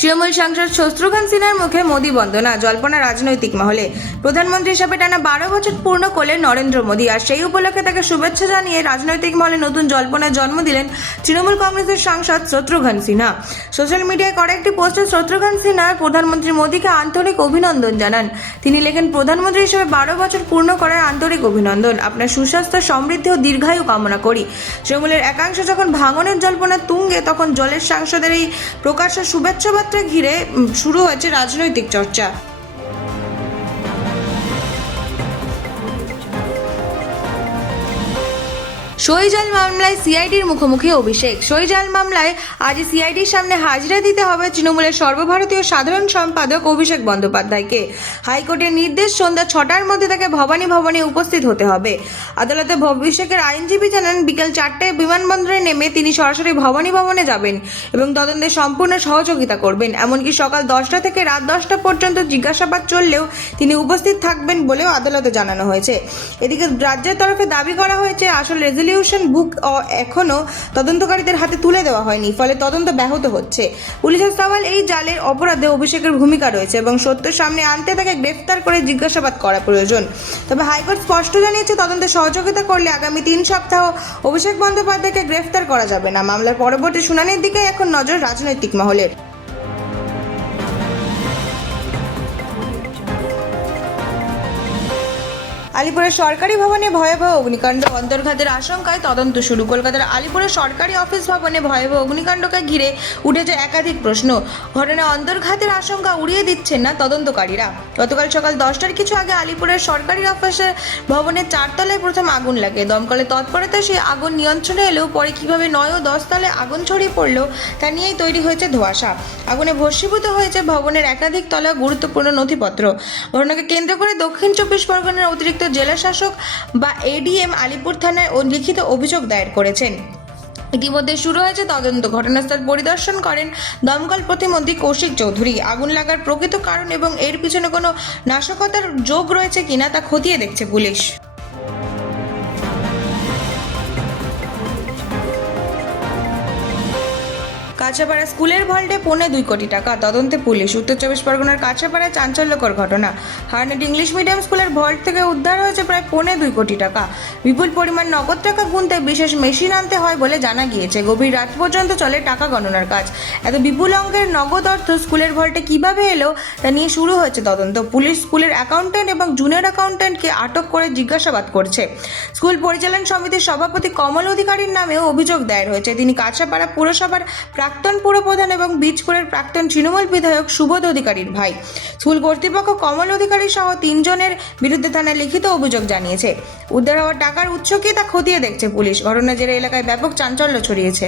তৃণমূল সাংসদ শত্রুঘ্ন সিনহার মুখে মোদী বন্দনা, জল্পনা রাজনৈতিক মহলে। প্রধানমন্ত্রী হিসাবে টানা 12 বছর পূর্ণ করলেন নরেন্দ্র মোদী, আর সেই উপলক্ষে তাকে শুভেচ্ছা জানিয়ে রাজনৈতিক মহলে নতুন জল্পনার জন্ম দিলেন তৃণমূল কংগ্রেসের সাংসদ শত্রুঘ্ন সিনহা। সোশ্যাল মিডিয়ায় করা একটি পোস্টে শত্রুঘ্ন সিনহা প্রধানমন্ত্রী মোদীকে আন্তরিক অভিনন্দন জানান। তিনি লেখেন, প্রধানমন্ত্রী হিসেবে 12 বছর পূর্ণ করার আন্তরিক অভিনন্দন। আপনার সুস্বাস্থ্য, সমৃদ্ধি ও দীর্ঘায়ু কামনা করি। তৃণমূলের একাংশ যখন ভাঙনের জল্পনা তুঙ্গে, তখন জলের সাংসদের এই প্রকাশ্য শুভেচ্ছা বার্তা ঘিরে শুরু হয়েছে রাজনৈতিক চর্চা। সইজাল মামলায় সিআইডির মুখোমুখি অভিষেক। সইজাল মামলায় আজ সিআইডির সামনে হাজিরা দিতে হবে তৃণমূলের সর্বভারতীয় সাধারণ সম্পাদক অভিষেক বন্দ্যোপাধ্যায়কে। হাইকোর্টের নির্দেশ, সন্ধ্যা 6টার মধ্যে তাকে ভবানী উপস্থিত হতে হবে। আদালতে অভিষেকের আইনজীবী জানান, বিকেল 4টায় বিমানবন্দরে নেমে তিনি সরাসরি ভবানী যাবেন এবং তদন্তে সম্পূর্ণ সহযোগিতা করবেন। এমনকি সকাল 10টা থেকে রাত 10টা পর্যন্ত জিজ্ঞাসাবাদ চললেও তিনি উপস্থিত থাকবেন বলেও আদালতে জানানো হয়েছে। এদিকে রাজ্যের তরফে দাবি করা হয়েছে, আসল রেজলিউশন বুক এখনো তদন্তকারীদের হাতে তুলে দেওয়া হয়নি, ফলে তদন্ত ব্যাহত হচ্ছে। পুলিশের সওয়াল, এই জালের অপরাধে অভিষেকের ভূমিকা রয়েছে এবং সত্য সামনে আনতে তাকে গ্রেফতার করে জিজ্ঞাসাবাদ করা প্রয়োজন। তবে হাইকোর্ট স্পষ্ট জানিয়েছে, তদন্তে সহযোগিতা করলে আগামী 3 সপ্তাহ অভিষেক বন্দ্যোপাধ্যায়কে গ্রেফতার করা যাবে না। মামলার পরবর্তী শুনানির দিকে এখন নজর রাজনৈতিক মহলের। আলিপুরের সরকারি ভবনে ভয়াবহ অগ্নিকাণ্ড, অন্তর্ঘাতের আশঙ্কায় তদন্ত শুরু। কলকাতার আলিপুরের সরকারি অফিস ভবনে ভয়াবহ অগ্নিকাণ্ডকে ঘিরে উঠেছে একাধিক প্রশ্ন। ঘটনায় অন্তর্ঘাতের আশঙ্কা উড়িয়ে দিচ্ছেন না তদন্তকারীরা। গতকাল সকাল 10টার কিছু আগে আলিপুরের সরকারি অফিসের ভবনের 4 তলায় প্রথম আগুন লাগে। দমকলের তৎপরতায় সেই আগুন নিয়ন্ত্রণে এলেও পরে কিভাবে 9 ও 10 তলায় আগুন ছড়িয়ে পড়ল তা নিয়েই তৈরি হয়েছে ধোঁয়াশা। আগুনে ভস্মীভূত হয়েছে ভবনের একাধিক তলা গুরুত্বপূর্ণ নথিপত্র। ঘটনাকে কেন্দ্র করে দক্ষিণ 24 পরগনার অতিরিক্ত জেলা শাসক বা এডিএম আলিপুর থানায় লিখিত অভিযোগ দায়ের করেছেন। ইতিমধ্যে শুরু হয়েছে তদন্ত। ঘটনাস্থল পরিদর্শন করেন দমকল প্রতিমন্ত্রী কৌশিক চৌধুরী। আগুন লাগার প্রকৃত কারণ এবং এর পিছনে কোনো নাশকতার যোগ রয়েছে কিনা তা খতিয়ে দেখছে পুলিশ। কাছাপাড়া স্কুলের ভল্টে 2.25 কোটি টাকা, তদন্তে পুলিশ। উত্তর 24 পরগনার কাছাপাড়ায় চাঞ্চল্যকর ঘটনা। হার্নেট ইংলিশ মিডিয়াম স্কুলের ভল্ট থেকে উদ্ধার হয়েছে প্রায় 2.25 কোটি টাকা। বিপুল পরিমাণ নগদ টাকা গুনতে বিশেষ মেশিন আনতে হয় বলে জানা গিয়েছে। গভীর রাত পর্যন্ত চলে টাকা গণনার কাজ। এত বিপুল অঙ্কের নগদ অর্থ স্কুলের ভল্টে কিভাবে এলো তা নিয়ে শুরু হয়েছে তদন্ত। পুলিশ স্কুলের অ্যাকাউন্ট্যান্ট এবং জুনিয়র অ্যাকাউন্ট্যান্টকে আটক করে জিজ্ঞাসাবাদ করছে। স্কুল পরিচালন সমিতির সভাপতি কমল অধিকারীর নামেও অভিযোগ দায়ের হয়েছে। তিনি কাছাপাড়া পুরসভার প্রাক্তন পুরপ্রধান এবং বীজপুরের প্রাক্তন তৃণমূল বিধায়ক সুবোধ অধিকারীর ভাই। স্কুল কর্তৃপক্ষ কমল অধিকারী সহ 3 জনের বিরুদ্ধে থানায় লিখিত অভিযোগ জানিয়েছে। উদ্ধার হওয়া টাকার উৎস কি তা খতিয়ে দেখছে পুলিশ। ঘটনার জেরে এলাকায় ব্যাপক চাঞ্চল্য ছড়িয়েছে।